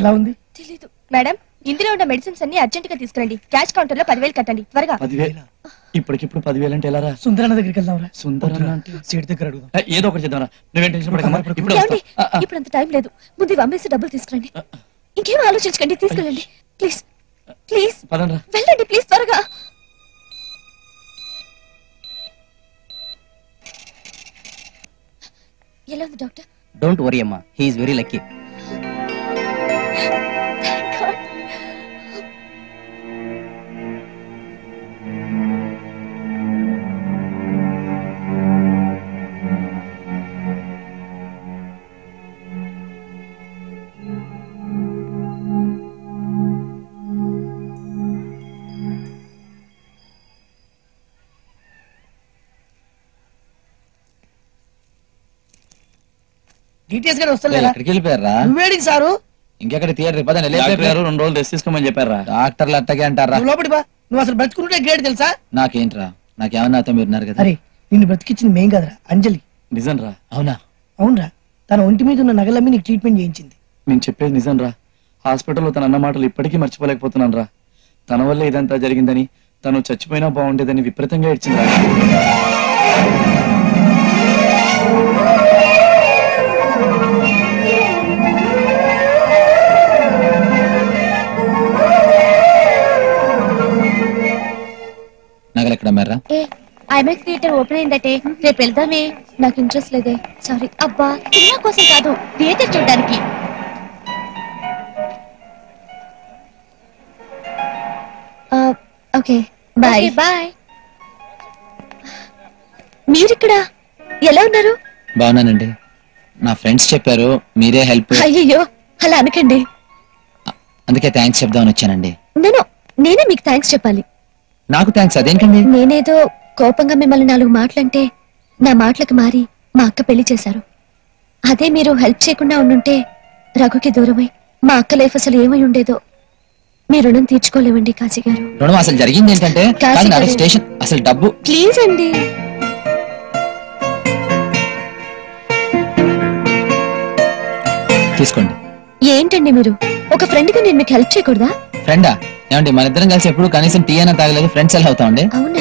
ఎలా ఉంది? తెలీదు మేడం. ఇందులో ఉన్న మెడిసిన్స్ అన్ని అర్జెంట్ గా తీసుకురండి. క్యాష్ కౌంటర్ లో 10,000 కట్టండి త్వరగా. 10,000? ఇప్పటికిప్పుడు 10,000 అంటే ఎలా రా? సుందరన్న దగ్గరికి వెళ్దాంరా. సుందరన్న అంటే సీట్ దగ్గర అడుగుదాం. ఏదో ఒకటి చేద్దాంరా, నువ్వేం టెన్షన్ పడకమ్మా. ఇప్పుడు అంత టైం లేదు, ముందు అమ్మేసి డబ్బులు తీసుకురండి. ఇంకేం ఆలోచించకండి, తీసుకెళ్ళండి ప్లీజ్. ప్లీజ్ పదండ్రా, వెళ్ళండి ప్లీజ్ త్వరగా. ఎలా ఉంది డాక్టర్? డోంట్ వరీ అమ్మా, he is very lucky. Details గారు వస్తలేరా? ఎక్కడికి వెళ్ళిపోయారా? నువ్వేడికి సారు? ఇంకెక్కడ థియేటర్ పదండి. 2 రోజులు రెస్ట్ తీసుకోమని చెప్పారా? డాక్టర్లు అట్టగే అంటారా? నువ్వు లోపడి బా. నువ్వు అసలు బ్రతుకుంటే గ్రేట్ తెలుసా? నాకేంట్రా, నాకేమన్నా మీరు ఉన్నారు కదా. అరే నిన్ను బ్రతికిచ్చింది మేం కదరా, అంజలి. నిజం రా? అవునా? అవునరా, తన ఒంటి మీద ఉన్న నగలమ్మి నీకు ట్రీట్మెంట్ చేయించింది. నేను చెప్పేది నిజం రా. హాస్పిటల్లో తన అన్న మాటలు ఇప్పటికీ మర్చిపోలేకపోతున్నాను రా. తన వల్ల ఇదంతా జరిగిందని, తను చచ్చిపోయినా బాగుండేదని విపరీతంగా ఏడ్చింది రా. నగలెక్కడ మేరా? ఐమాక్స్ థియేటర్ ఓపెన్ అయిందటే, రేపు వెళ్దామే. నాకు ఇంట్రెస్ట్ లేదే, సారీ. అబ్బా, సినిమా కోసం కాదు, థియేటర్ చూడడానికి. Okay bye. బాయ్. మీరిక్కడ ఎలా ఉన్నారు? బాగున్నానండి. నా ఫ్రెండ్స్ చెప్పారు మీరే హెల్ప్. అయ్యో అలా అనకండి. అందుకే థ్యాంక్స్ చెప్దామని వచ్చానండి. నేనే మీకు థ్యాంక్స్ చెప్పాలి. నాకు థ్యాంక్స్ అదేంటండి? నేనేదో కోపంగా మిమ్మల్ని 4 మాటలంటే నా మాటలకు మారి మా అక్క పెళ్లి చేశారు. అదే మీరు హెల్ప్ చేయకుండా ఉండుంటే రఘుకి దూరమై మా అక్క లైఫ్ అసలు ఏమై ఉండేదో. మీ రుణం తీర్చుకోలేమండి కాశీ గారు. రుణం అసలు జరిగింది ఏంటంటే స్టేషన్ అసలు డబ్బు. ప్లీజ్ అండి. తీసుకోండి. ఏంటండి మీరు? ఒక ఫ్రెండ్ గా నేను మీకు హెల్ప్ చేయకూడదా? ఫ్రెండా? ఏమండి మన ఇద్దరం కలిసి ఎప్పుడు కనీసం టీ అయినా తాగలేదు, ఫ్రెండ్స్ ఎలా అవుతామండి? అవునా?